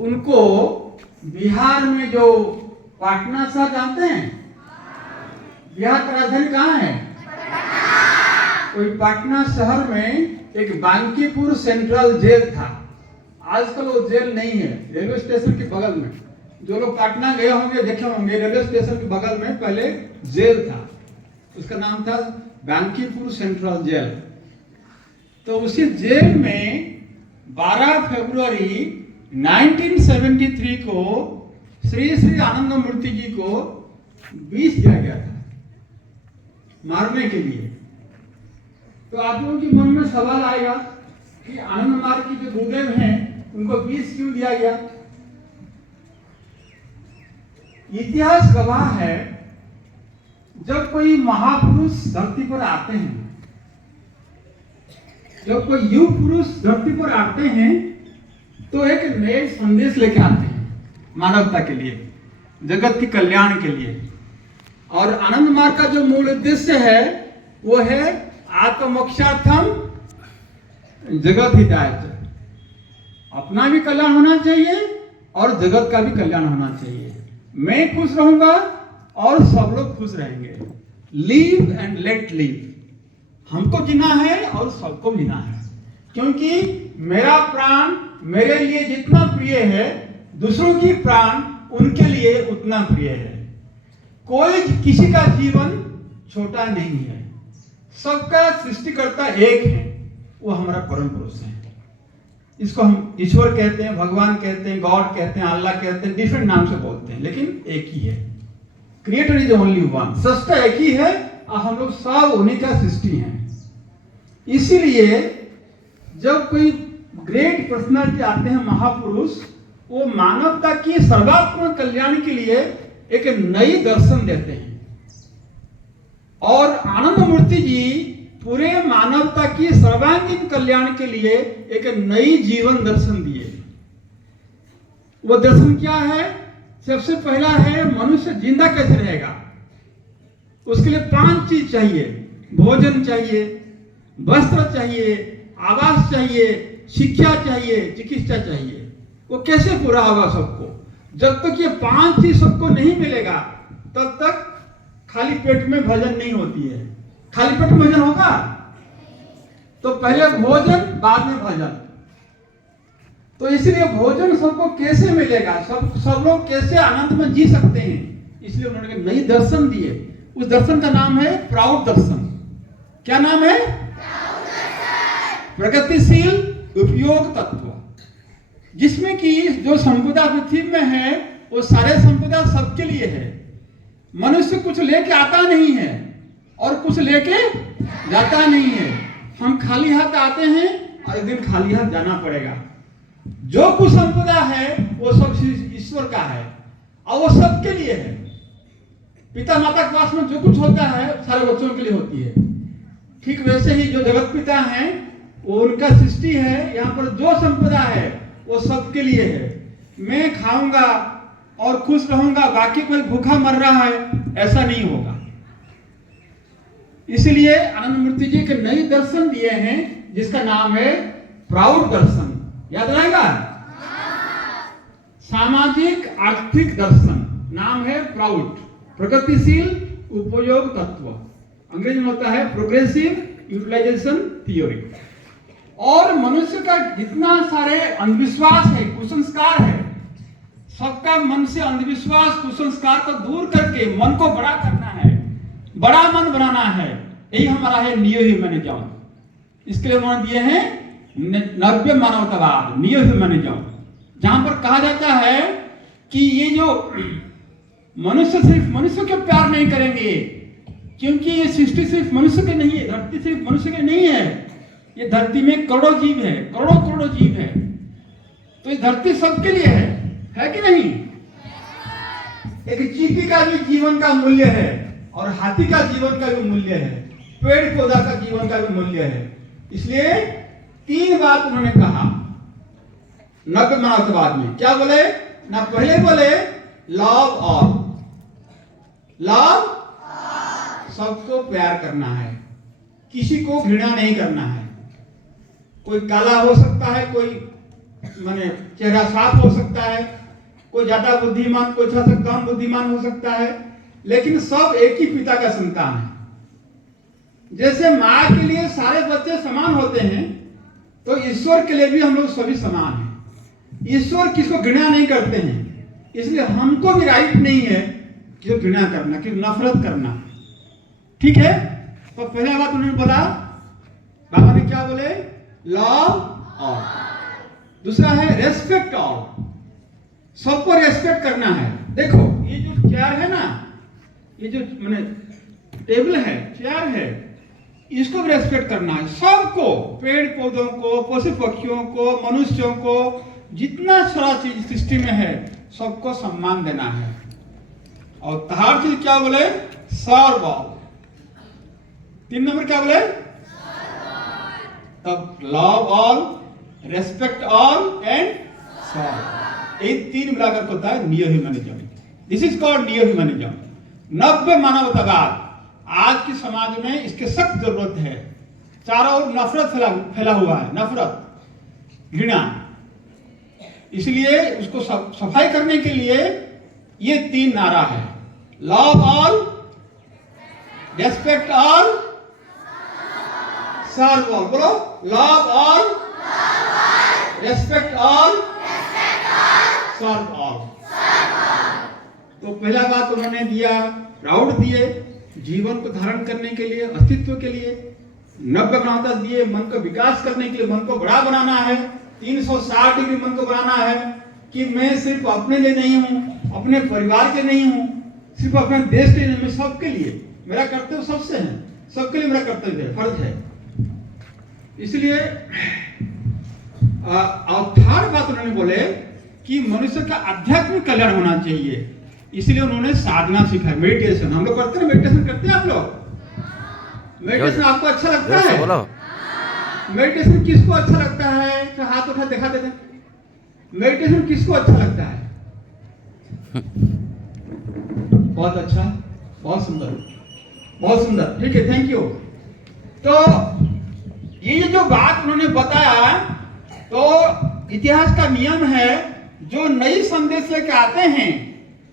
उनको बिहार में जो पटना शहर जानते हैं, बिहार का राजधानी कहाँ है? कोई पटना शहर में एक बांकीपुर सेंट्रल जेल था। आजकल वो जेल नहीं है, रेलवे स्टेशन के बगल में। जो लोग पटना गए होंगे देखे होंगे, रेलवे स्टेशन के बगल में पहले जेल था, उसका नाम था बांकीपुर सेंट्रल जेल। तो उसी जेल में 12 फरवरी 1973 को श्री श्री आनंद मूर्ति जी को विष दिया गया था मारने के लिए। तो आप लोगों के मन में सवाल आएगा कि आनंद मार्ग की जो गुरुदेव हैं उनको विष क्यों दिया गया? इतिहास गवाह है, जब कोई महापुरुष धरती पर आते हैं, जब कोई युग पुरुष धरती पर आते हैं तो एक नए संदेश लेके आते हैं मानवता के लिए, जगत के कल्याण के लिए। और आनंद मार्ग का जो मूल उद्देश्य है वो है आत्मोक्षार्थम जगत हिताय। अपना भी कल्याण होना चाहिए और जगत का भी कल्याण होना चाहिए। मैं खुश रहूंगा और सब लोग खुश रहेंगे। Live and let live. हमको जीना है और सबको जीना है, क्योंकि मेरा प्राण मेरे लिए जितना प्रिय है, दूसरों की प्राण उनके लिए उतना प्रिय है। कोई किसी का जीवन छोटा नहीं है। सबका सृष्टिकर्ता एक है, वो हमारा परम पुरुष है। इसको हम ईश्वर कहते हैं, भगवान कहते हैं, गॉड कहते हैं, अल्लाह कहते हैं, डिफरेंट नाम से बोलते हैं, लेकिन एक ही है। Creator is only one. सृष्टा एक ही है और हम लोग सब उन्हीं का सृष्टि हैं। इसीलिए जब कोई ग्रेट पर्सनालिटी आते हैं, महापुरुष, वो मानवता की सर्वात्मक कल्याण के लिए एक नई दर्शन देते हैं। और आनंद मूर्ति जी पूरे मानवता की सर्वांगीण कल्याण के लिए एक नई जीवन दर्शन दिए। वो दर्शन क्या है? सबसे पहला है मनुष्य जिंदा कैसे रहेगा। उसके लिए 5 चीज चाहिए। भोजन चाहिए, वस्त्र चाहिए, आवास चाहिए, शिक्षा चाहिए, चिकित्सा चाहिए। वो कैसे पूरा होगा सबको? जब तक ये 5 चीज सबको नहीं मिलेगा तब तक खाली पेट में भजन नहीं होती है। खाली पेट में भजन होगा तो पहले भोजन बाद में भजन। तो इसलिए भोजन सबको कैसे मिलेगा, सब लोग कैसे आनंद में जी सकते हैं, इसलिए उन्होंने नई दर्शन दिए। उस दर्शन का नाम है प्राउड दर्शन। क्या नाम है? प्रगतिशील उपयोग तत्व, जिसमें कि जो संपदा पृथ्वी में है वो सारे संपदा सबके लिए है। मनुष्य कुछ लेके आता नहीं है और कुछ लेके जाता नहीं है। हम खाली हाथ आते हैं और एक दिन खाली हाथ जाना पड़ेगा। जो कुछ संपदा है वो सब ईश्वर का है और वो सबके लिए है। पिता माता के पास में जो कुछ होता है सारे बच्चों के लिए होती है। ठीक वैसे ही जो जगत पिता हैं वो उनका सृष्टि है। यहाँ पर जो संपदा है वो सबके लिए है। मैं खाऊंगा और खुश रहूंगा, बाकी कोई भूखा मर रहा है, ऐसा नहीं होगा। इसलिए आनंद मूर्ति जी के नए दर्शन दिए हैं जिसका नाम है प्राउड दर्शन। याद रहेगा? सामाजिक आर्थिक दर्शन नाम है प्राउड। प्रगतिशील उपयोग तत्व, अंग्रेजी में होता है प्रोग्रेसिव यूटिलाइजेशन थ्योरी। और मनुष्य का जितना सारे अंधविश्वास है, कुसंस्कार है, सबका मन से अंधविश्वास कुसंस्कार को दूर करके मन को बड़ा करना है, बड़ा मन बनाना है। यही हमारा है नियो ह्यूमनिज्म। इसके लिए उन्होंने दिए हैं नव्य मानवतावाद, नियो ह्यूमनिज्म, जहां पर कहा जाता है कि ये जो मनुष्य सिर्फ मनुष्य के प्यार नहीं करेंगे, क्योंकि ये सृष्टि सिर्फ मनुष्य के नहीं है, धरती सिर्फ मनुष्य के नहीं है। ये धरती में करोड़ों जीव है, करोड़ों करोड़ों जीव है। तो ये धरती सबके लिए है कि नहीं? एक चींटी का भी जीवन का मूल्य है और हाथी का जीवन का भी मूल्य है, पेड़ पौधा का जीवन का भी मूल्य है। इसलिए 3 बात उन्होंने कहा नव्य मानवतावाद में। क्या बोले ना? पहले बोले लव ऑल, लव सबको प्यार करना है, किसी को घृणा नहीं करना है। कोई काला हो सकता है, कोई माने चेहरा साफ हो सकता है, कोई ज्यादा बुद्धिमान, कोई थोड़ा सा कम बुद्धिमान हो सकता है, लेकिन सब एक ही पिता का संतान है। जैसे माँ के लिए सारे बच्चे समान होते हैं, तो ईश्वर के लिए भी हम लोग सभी समान हैं। ईश्वर किसको घृणा नहीं करते हैं, इसलिए हमको भी राइट नहीं है कि घृणा करना, कि नफरत करना। ठीक है, तो पहला बात उन्होंने बोला, बाबा ने क्या बोले, लव ऑल। दूसरा है रेस्पेक्ट ऑल, सबको रेस्पेक्ट करना है। देखो ये जो चेयर है ना, ये जो मैंने टेबल है, चेयर है, इसको भी रेस्पेक्ट करना है। सबको, पेड़ पौधों को, पशु पक्षियों को, मनुष्यों को, जितना सारा चीज सृष्टि में है, सबको सम्मान देना है। और थर्ड चीज क्या बोले, सर्व ऑल। 3 नंबर क्या बोले, तब love all, respect all and serve. ये 3 मिलाकर होता है neo humanism. This is called neo humanism, नव्य मानवतावाद। आज के समाज में इसके सख्त जरूरत है। चारों ओर नफरत फैला हुआ है, नफरत, घृणा। इसलिए उसको सफाई करने के लिए ये 3 नारा है, लव ऑल, रेस्पेक्ट ऑल, सर्व ऑल। बोलो, लव ऑल, रेस्पेक्ट ऑल, सर्व ऑल। तो पहला बात उन्होंने दिया, प्राउड दिए, जीवन को धारण करने के लिए, अस्तित्व के लिए। नव्य मानवता दिए, मन को विकास करने के लिए, मन को बड़ा बनाना है, 360 डिग्री मन को बनाना है, कि मैं सिर्फ अपने लिए नहीं हूं, अपने परिवार के नहीं हूं, सिर्फ अपने देश के लिए, मैं सबके लिए, मेरा कर्तव्य सबसे है, सबके लिए मेरा कर्तव्य है, फर्ज है। इसलिए और थर्ड बात उन्होंने बोले कि मनुष्य का आध्यात्मिक कल्याण होना चाहिए। इसलिए उन्होंने साधना सिखाई, मेडिटेशन। हम लोग करते हैं, मेडिटेशन करते हैं आप लोग? मेडिटेशन आपको अच्छा लगता है? मेडिटेशन किसको अच्छा लगता है, तो हाथ उठा दिखा देते। मेडिटेशन किसको अच्छा लगता है? बहुत अच्छा, बहुत सुंदर, बहुत सुंदर। ठीक है, थैंक यू। तो ये जो बात उन्होंने बताया, तो इतिहास का नियम है, जो नई संदेश लेके आते हैं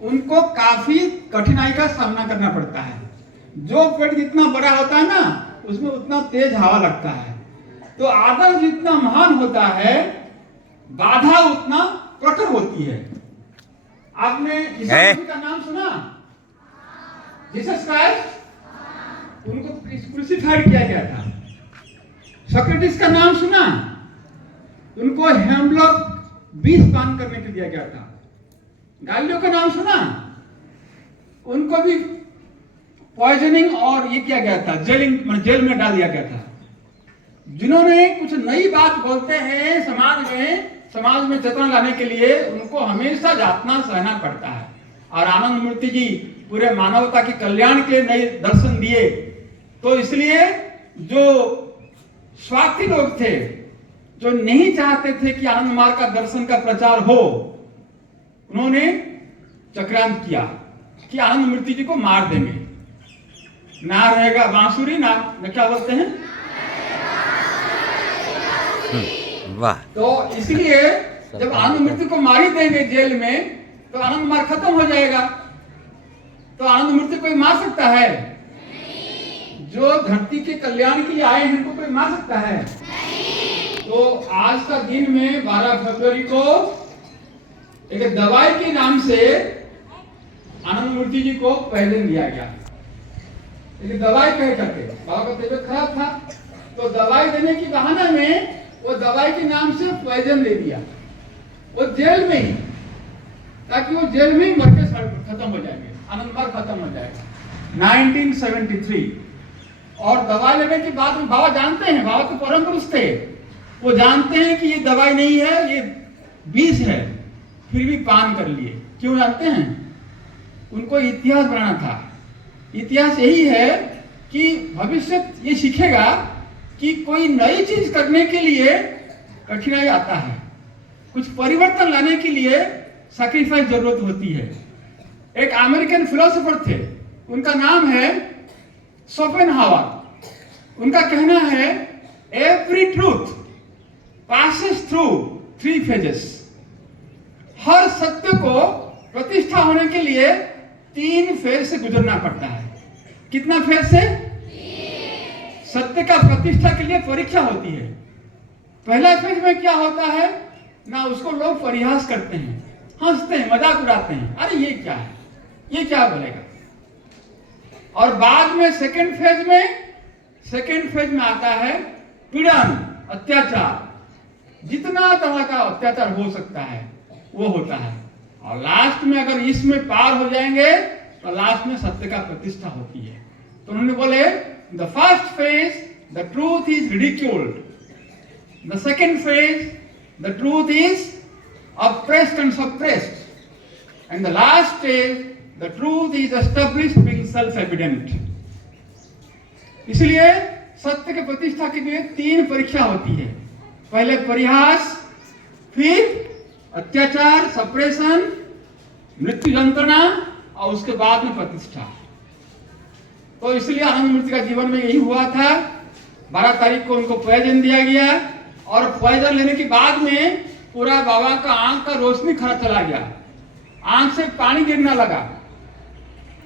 उनको काफी कठिनाई का सामना करना पड़ता है। जो पेड़ जितना बड़ा होता है ना, उसमें उतना तेज हवा लगता है। तो आदर्श जितना महान होता है, बाधा उतना प्रखर होती है। आपने यीशु मसीह का नाम सुना? जीसस क्राइस्ट, उनको क्रूसिफाइड किया गया था। सोक्रेटिस का नाम सुना? उनको हेमलॉक बीज पान करने के दिया गया था। गालिलियो का नाम सुना? उनको भी पॉइजनिंग और ये किया गया था, जेल में डाल दिया गया था। जिन्होंने कुछ नई बात बोलते हैं समाज में चेतना लाने के लिए, उनको हमेशा यातना सहना पड़ता है। और आनंद मूर्ति जी पूरे मानवता के कल्याण के लिए नए दर्शन दिए। तो इसलिए जो स्वार्थी लोग थे, जो नहीं चाहते थे कि आनंद मार्ग का दर्शन का प्रचार हो, उन्होंने चक्रांत किया कि आनंद मूर्ति जी को मार देंगे। ना रहेगा बांसुरी, ना क्या बोलते हैं, वाह। तो इसलिए जब आनंद मूर्ति को मार ही देंगे जेल में, तो आनंद मार्ग खत्म हो जाएगा। तो आनंद मूर्ति कोई मार सकता है? जो धरती के कल्याण के लिए आए हैं, उनको कोई मार सकता है? तो आज का दिन में 12 फरवरी को एक दवाई के नाम से आनंद मूर्ति जी को पॉइजन दिया गया। एक दवाई कह करके, बाबा का तबीयत खराब था, तो दवाई देने की बहाने में वो दवाई के नाम से पॉइजन दे दिया, वो जेल में ही, ताकि वो जेल में ही मर के खत्म हो जाएंगे, आनंद मार्ग खत्म हो जाएगा। 1973। और दवाई लेने के बाद में बाबा जानते हैं, बाबा तो परम पुरुष थे, वो जानते हैं कि ये दवाई नहीं है, ये विष है, फिर भी पान कर लिए। क्यों जानते हैं? उनको इतिहास बनाना था। इतिहास यही है कि भविष्य ये सीखेगा कि कोई नई चीज करने के लिए कठिनाई आता है, कुछ परिवर्तन लाने के लिए सैक्रिफाइस जरूरत होती है। एक अमेरिकन फिलोसोफर थे, उनका नाम है शोपेनहावर। उनका कहना है, every truth passes through 3 phases. हर सत्य को प्रतिष्ठा होने के लिए 3 फेज से गुजरना पड़ता है। कितना फेज से? सत्य का प्रतिष्ठा के लिए परीक्षा होती है। पहला फेज में क्या होता है ना, उसको लोग परिहास करते हैं, हंसते हैं, मजाक उड़ाते हैं, अरे ये क्या है, ये क्या बोलेगा। और बाद में सेकंड फेज में आता है पीड़न, अत्याचार। जितना तरह का अत्याचार हो सकता है वो होता है। और लास्ट में अगर इसमें पार हो जाएंगे तो लास्ट में सत्य का प्रतिष्ठा होती है। तो उन्होंने बोले the first phase the truth is ridiculed, the second phase the truth is oppressed and suppressed, and the last stage the truth is established being self evident. इसलिए सत्य के प्रतिष्ठा के लिए 3 परीक्षा होती है। पहले परिहास, फिर अत्याचार, सप्रेशन, मृत्यु यंत्रणा, और उसके बाद में प्रतिष्ठा। तो इसलिए आनंद मूर्ति का जीवन में यही हुआ था। 12 तारीख को उनको पॉइजन दिया गया, और पॉइजन लेने के बाद में पूरा बाबा का आंख का रोशनी खरा चला गया, आंख से पानी गिरने लगा,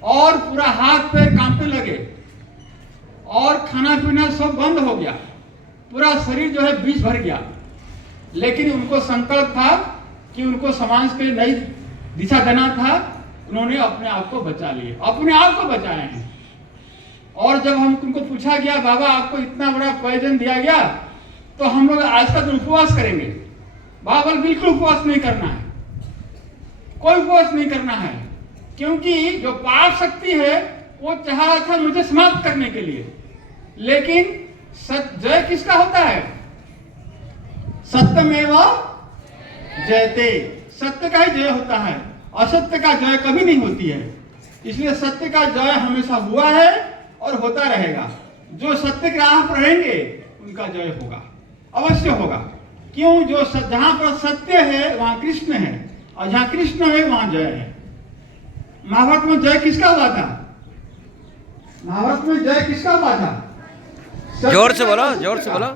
और पूरा हाथ पैर कांपने लगे, और खाना पीना सब बंद हो गया, पूरा शरीर जो है विष भर गया। लेकिन उनको संकल्प था कि उनको समाज के नई दिशा देना था। उन्होंने अपने आप को बचा लिए, अपने आप को बचाए हैं। और जब उनको पूछा गया बाबा आपको इतना बड़ा पॉइजन दिया गया तो हम लोग आज का दिन उपवास करेंगे। बाबा बिल्कुल उपवास नहीं करना है, कोई उपवास नहीं करना है, क्योंकि जो पाप शक्ति है वो चाह रहा था मुझे समाप्त करने के लिए। लेकिन जय किसका होता है? सत्यमेव जयते, सत्य का ही जय होता है, असत्य का जय कभी नहीं होती है। इसलिए सत्य का जय हमेशा हुआ है और होता रहेगा। जो सत्य के राह पर रहेंगे उनका जय होगा, अवश्य होगा। क्यों? जो जहां पर सत्य है वहां कृष्ण है, और जहां कृष्ण है वहां जय है। महाभारत में जय किसका हुआ था? महाभारत में जय किसका हुआ था? जोर से बोलो, जोर से बोलो।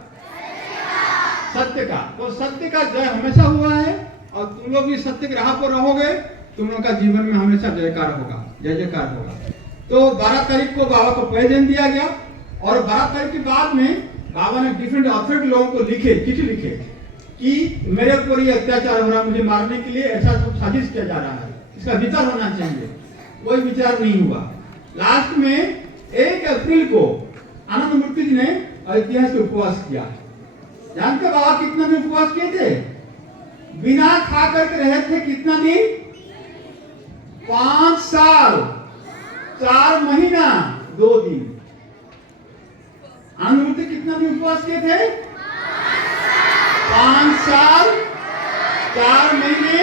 सत्य का। तो सत्य का जय हमेशा हुआ है, और तुम लोग भी सत्य के राह पर रहोगे, तुम लोग का जीवन में हमेशा जयकार होगा, जय जयकार होगा। तो 12 तारीख को बाबा को पॉइजन दिया गया, और 12 तारीख के बाद में बाबा ने डिफरेंट अथॉरिटी लोगों को चिट्ठी लिखे कि मेरे ऊपर ये अत्याचार हो रहा है, मुझे मारने के लिए ऐसा साजिश किया जा रहा है, इसका विचार होना चाहिए। कोई विचार नहीं हुआ। लास्ट में 1 अप्रैल को आनंद मूर्ति जी ने ऐतिहासिक उपवास किया। जानते बाबा कितना दिन उपवास किए थे? बिना खा करके रहे थे कितना दिन? 5 साल 4 महीना 2 दिन। आनंद मूर्ति कितना दिन उपवास किए थे? 5 साल 4 महीने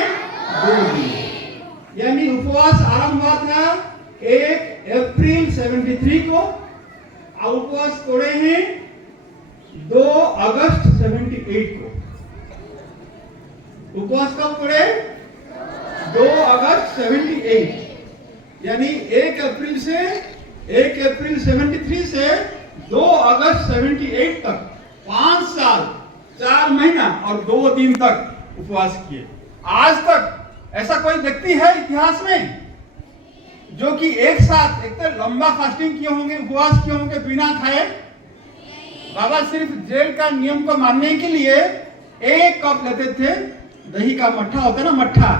2 दिन। यानी उपवास आरंभ हुआ था 1 अप्रैल 73 को, और उपवास तोड़े हैं 2 अगस्त 78 को। उपवास कब तोड़े? 2 अगस्त 78। यानी 1 अप्रैल 73 से 2 अगस्त 78 तक 5 साल 4 महीना और 2 दिन तक उपवास किए। आज तक ऐसा कोई व्यक्ति है इतिहास में जो कि एक साथ एक तो लंबा फास्टिंग किए होंगे, उपवास किए होंगे बिना खाए? बाबा सिर्फ जेल का नियम को मानने के लिए 1 कप लेते थे, दही का मट्ठा होता है ना, मट्ठा,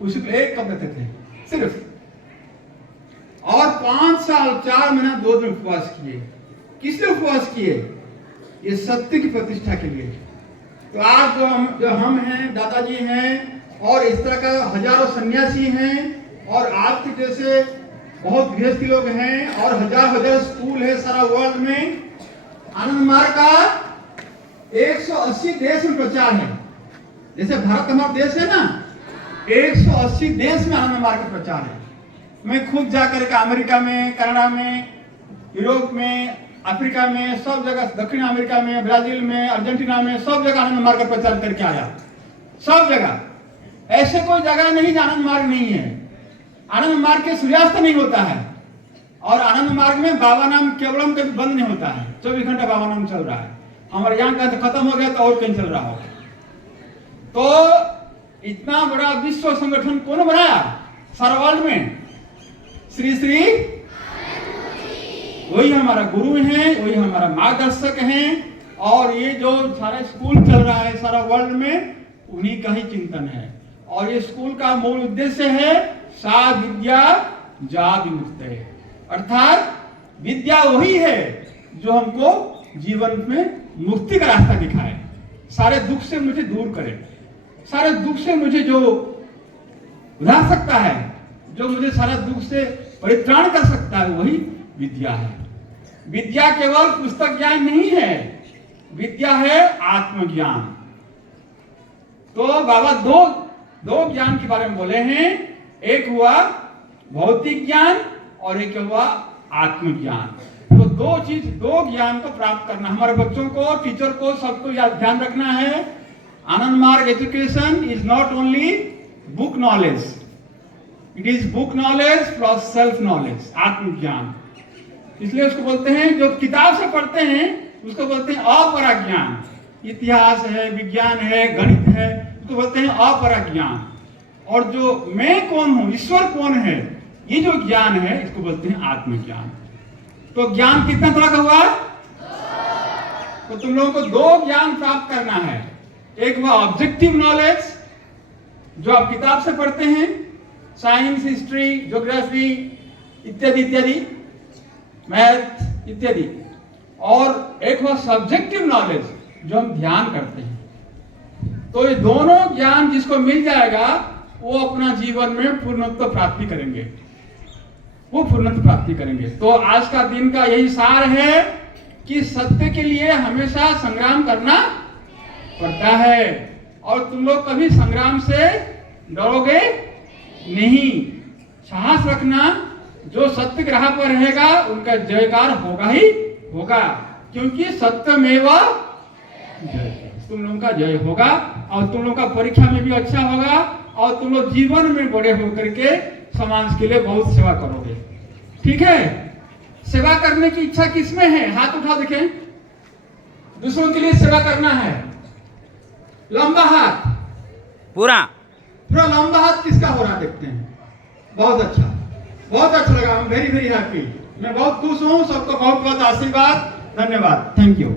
उसको 1 कप लेते थे सिर्फ, और 5 साल 4 महीना 2 दिन उपवास किए। किस लिए उपवास किए? ये सत्य की प्रतिष्ठा के लिए। तो आज जो हम हैं, दादाजी हैं, और इस तरह का हजारों सन्यासी हैं, और आपके जैसे बहुत गृहस्थी लोग हैं, और हजार स्कूल है सारा वर्ल्ड में। आनंद मार्ग का 180 देश में प्रचार है। जैसे भारत हमारा देश है ना, 180 देश में आनंद मार्ग का प्रचार है। मैं खुद जाकर के अमेरिका में, कनाडा में, यूरोप में, अफ्रीका में, सब जगह, दक्षिण अमेरिका में, ब्राजील में, अर्जेंटीना में, सब जगह आनंद मार्ग का प्रचार करके आया। सब जगह, ऐसे कोई जगह नहीं जहां आनंद मार्ग नहीं है। आनंद मार्ग के सूर्यास्त नहीं होता है, और आनंद मार्ग में बाबा नाम केवलम कभी बंद नहीं होता है। 24 घंटा बाबा नाम चल रहा है। हमारे यहाँ का तो खत्म हो गया तो और कहीं चल रहा होगा। तो इतना बड़ा विश्व संगठन कौन बनाया सारा वर्ल्ड में? श्री श्री वही हमारा गुरु हैं, वही हमारा मार्गदर्शक हैं। और ये जो सारा स्कूल चल रहा है सारा वर्ल्ड में, उन्हीं का ही चिंतन है। और ये स्कूल का मूल उद्देश्य है सा विद्या जा विमुक्तये, अर्थात विद्या वही है जो हमको जीवन में मुक्ति का रास्ता दिखाए, सारे दुख से मुझे दूर करे, सारे दुख से मुझे जो उड़ा सकता है, जो मुझे सारा दुख से परित्राण कर सकता है, वही विद्या है। विद्या केवल पुस्तक ज्ञान नहीं है, विद्या है आत्मज्ञान। तो बाबा दो ज्ञान के बारे में बोले हैं, एक हुआ भौतिक ज्ञान और एक हुआ आत्मज्ञान। तो दो ज्ञान को प्राप्त करना हमारे बच्चों को, टीचर को, सबको ध्यान रखना है। आनंद मार्ग education is not only book knowledge, it is book knowledge plus self knowledge, आत्मज्ञान। इसलिए उसको बोलते हैं, जो किताब से पढ़ते हैं उसको बोलते हैं अपरा ज्ञान। इतिहास है, विज्ञान है, गणित है, उसको बोलते हैं अपरा ज्ञान। और जो मैं कौन हूं, ईश्वर कौन है, ये जो ज्ञान है, इसको बोलते हैं आत्मज्ञान। तो ज्ञान कितना तरह का हुआ? तो तुम लोगों को दो ज्ञान प्राप्त करना है। एक हुआ ऑब्जेक्टिव नॉलेज, जो आप किताब से पढ़ते हैं, साइंस, हिस्ट्री, ज्योग्राफी इत्यादि इत्यादि, मैथ इत्यादि। और एक हुआ सब्जेक्टिव नॉलेज, जो हम ध्यान करते हैं। तो ये दोनों ज्ञान जिसको मिल जाएगा, वो अपना जीवन में पूर्णत्व प्राप्ति करेंगे, वो पूर्णत्व प्राप्ति करेंगे। तो आज का दिन का यही सार है कि सत्य के लिए हमेशा संग्राम करना पड़ता है। और तुम लोग कभी संग्राम से डरोगे नहीं, साहस रखना। जो सत्य के राह पर रहेगा उनका जयकार होगा ही होगा, क्योंकि सत्यमेव जयते। तुम लोगों का जय होगा और तुम लोगों का परीक्षा में भी अच्छा होगा और तुम लोग जीवन में बड़े होकर के समाज के लिए बहुत सेवा करोगे। ठीक है? सेवा करने की इच्छा किसमें है? हाथ उठा देखें। दूसरों के लिए सेवा करना है, लंबा हाथ, पूरा लंबा हाथ किसका हो रहा देखते हैं। बहुत अच्छा, बहुत अच्छा लगा, वेरी वेरी हैप्पी। मैं बहुत खुश हूँ। सबको बहुत बहुत आशीर्वाद, धन्यवाद, थैंक यू।